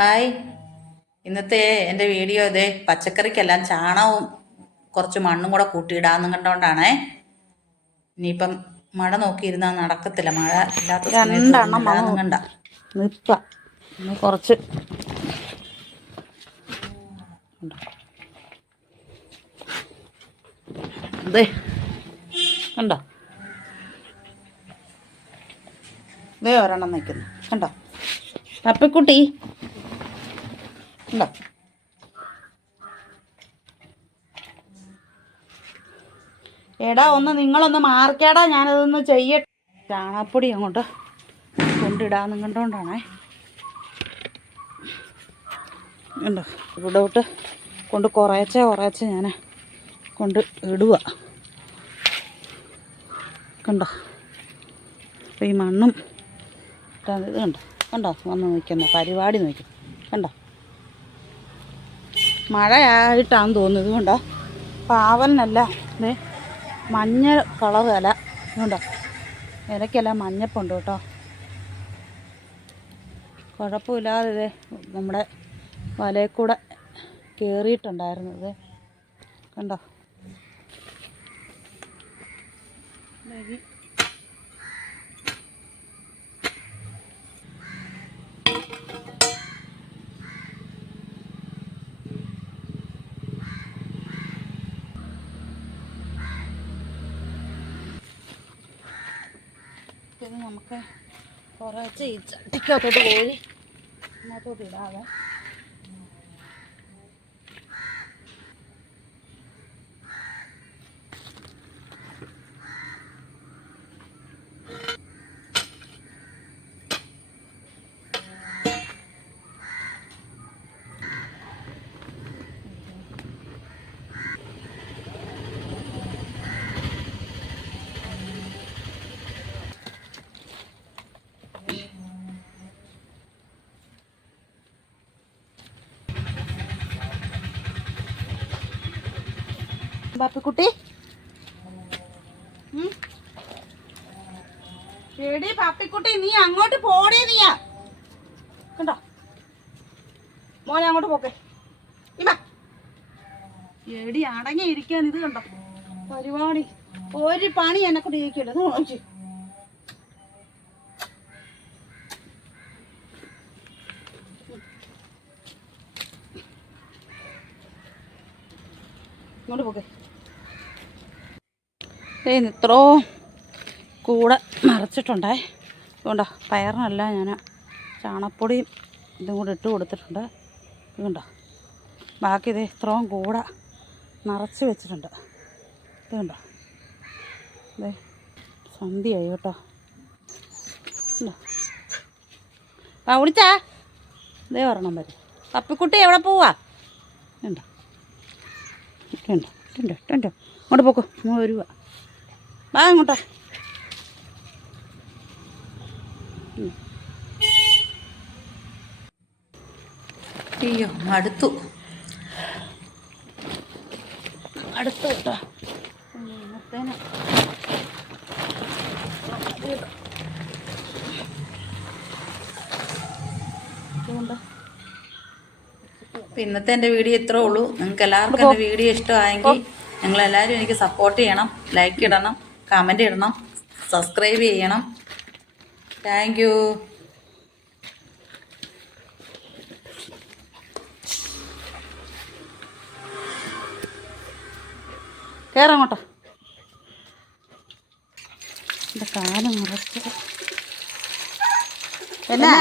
Hi. ഇന്നത്തെ എന്റെ video ഇതേ പച്ചക്കറിക്കെല്ലാം ചാണകവും കുറച്ച് മണ്ണും കൂടെ കൂട്ടിയിടാന്ന് കണ്ടോണ്ടാണേ. ഇനിയിപ്പം മഴ നോക്കിയിരുന്നാൽ നടക്കത്തില്ല. മഴ ഇല്ലാത്ത രണ്ടെണ്ണം കണ്ട. നിപ്പ. ഇന്ന് കുറച്ച്. അതെ കണ്ടോ? ദേ ഒരെണ്ണം നിൽക്കുന്നു കണ്ടോ? പപ്പിക്കുട്ടി കണ്ടോ എടാ ഒന്ന് നിങ്ങളൊന്ന് മാർക്കേടാ ഞാനതൊന്ന് ചെയ്യട്ടെ ചാണകപ്പൊടി അങ്ങോട്ട് കൊണ്ടിടാന്ന് കണ്ടോണ്ടാണേ. ഉണ്ടോ ഇവിടോട്ട് കൊണ്ട് കുറേച്ചെ കുറേച്ചെ ഞാൻ കൊണ്ട് ഇടുക കണ്ടോ? അപ്പോൾ ഈ മണ്ണും ഇത് കണ്ടോ? കണ്ടോ? വന്ന് നിൽക്കുന്ന. പരിപാടി നോക്കി കണ്ടോ? മഴയായിട്ടാന്ന് തോന്നുന്നത് ഇതുകൊണ്ടോ. പാവലിനല്ല മഞ്ഞ കളർ ഇല. ഇതുകൊണ്ടോ. ഇലയ്ക്കെല്ലാം മഞ്ഞപ്പുണ്ട് കേട്ടോ. കുഴപ്പമില്ലാതെ നമ്മുടെ വലയിൽ കൂടെ കയറിയിട്ടുണ്ടായിരുന്നു ഇത് കണ്ടോ? നമുക്ക് കുറച്ച് ഈ ചട്ടിക്കകത്തോട്ട് കോരി അതിനകത്തോട്ട് ഇടാതെ ബാപ്പിക്കുട്ടി. എടി പാപ്പിക്കുട്ടി നീ അങ്ങോട്ട് പോടേ നീയാ. കണ്ടോ? മോനെ അങ്ങോട്ട് പോക്കെ. ഇമ്മ. എടി അടങ്ങി ഇത് കണ്ടോ? പരിപാടി. ഒരു പണി എന്നെ കൂടി ഇത് നോക്കി. ഇങ്ങോട്ട് പോക്കെ. ഇത്രോ കൂടെ നിറച്ചിട്ടുണ്ടേ. ഇതുകൊണ്ടോ പയറിനല്ല ഞാൻ ചാണപ്പൊടിയും ഇതും കൂടെ ഇട്ട് കൊടുത്തിട്ടുണ്ട്. ഇതുകൊണ്ടോ ബാക്കി ഇത് ഇത്രയും കൂടെ നിറച്ച് വെച്ചിട്ടുണ്ട്. ഇതുകൊണ്ടോ ഇതേ സന്ധ്യയായി കേട്ടോ. ആ വിളിച്ചാ. ഇതേ ഒരെണ്ണം വരും. പപ്പിക്കുട്ടി എവിടെ പോവാ? ഉണ്ടോ ഉണ്ടോ ഉണ്ടോ ഉണ്ടോ അങ്ങോട്ട് പോക്കോ അങ്ങോട്ട് വരുക വാ അങ്ങോട്ടോ. അയ്യോ മടുത്തു അടുത്തു കേട്ടോ. ഇന്നത്തെ എന്റെ വീഡിയോ ഇത്രേ ഉള്ളൂ. നിങ്ങൾക്ക് എല്ലാവർക്കും എന്റെ വീഡിയോ ഇഷ്ടമായെങ്കിൽ നിങ്ങൾ എല്ലാവരും എനിക്ക് സപ്പോർട്ട് ചെയ്യണം ലൈക്ക് ഇടണം. കമന്റ് ഇടണം. സബ്സ്ക്രൈബ് ചെയ്യണം. താങ്ക് യു കയറാം അങ്ങോട്ടോ. എന്റെ കാലം നിറച്ചത് എന്നാ?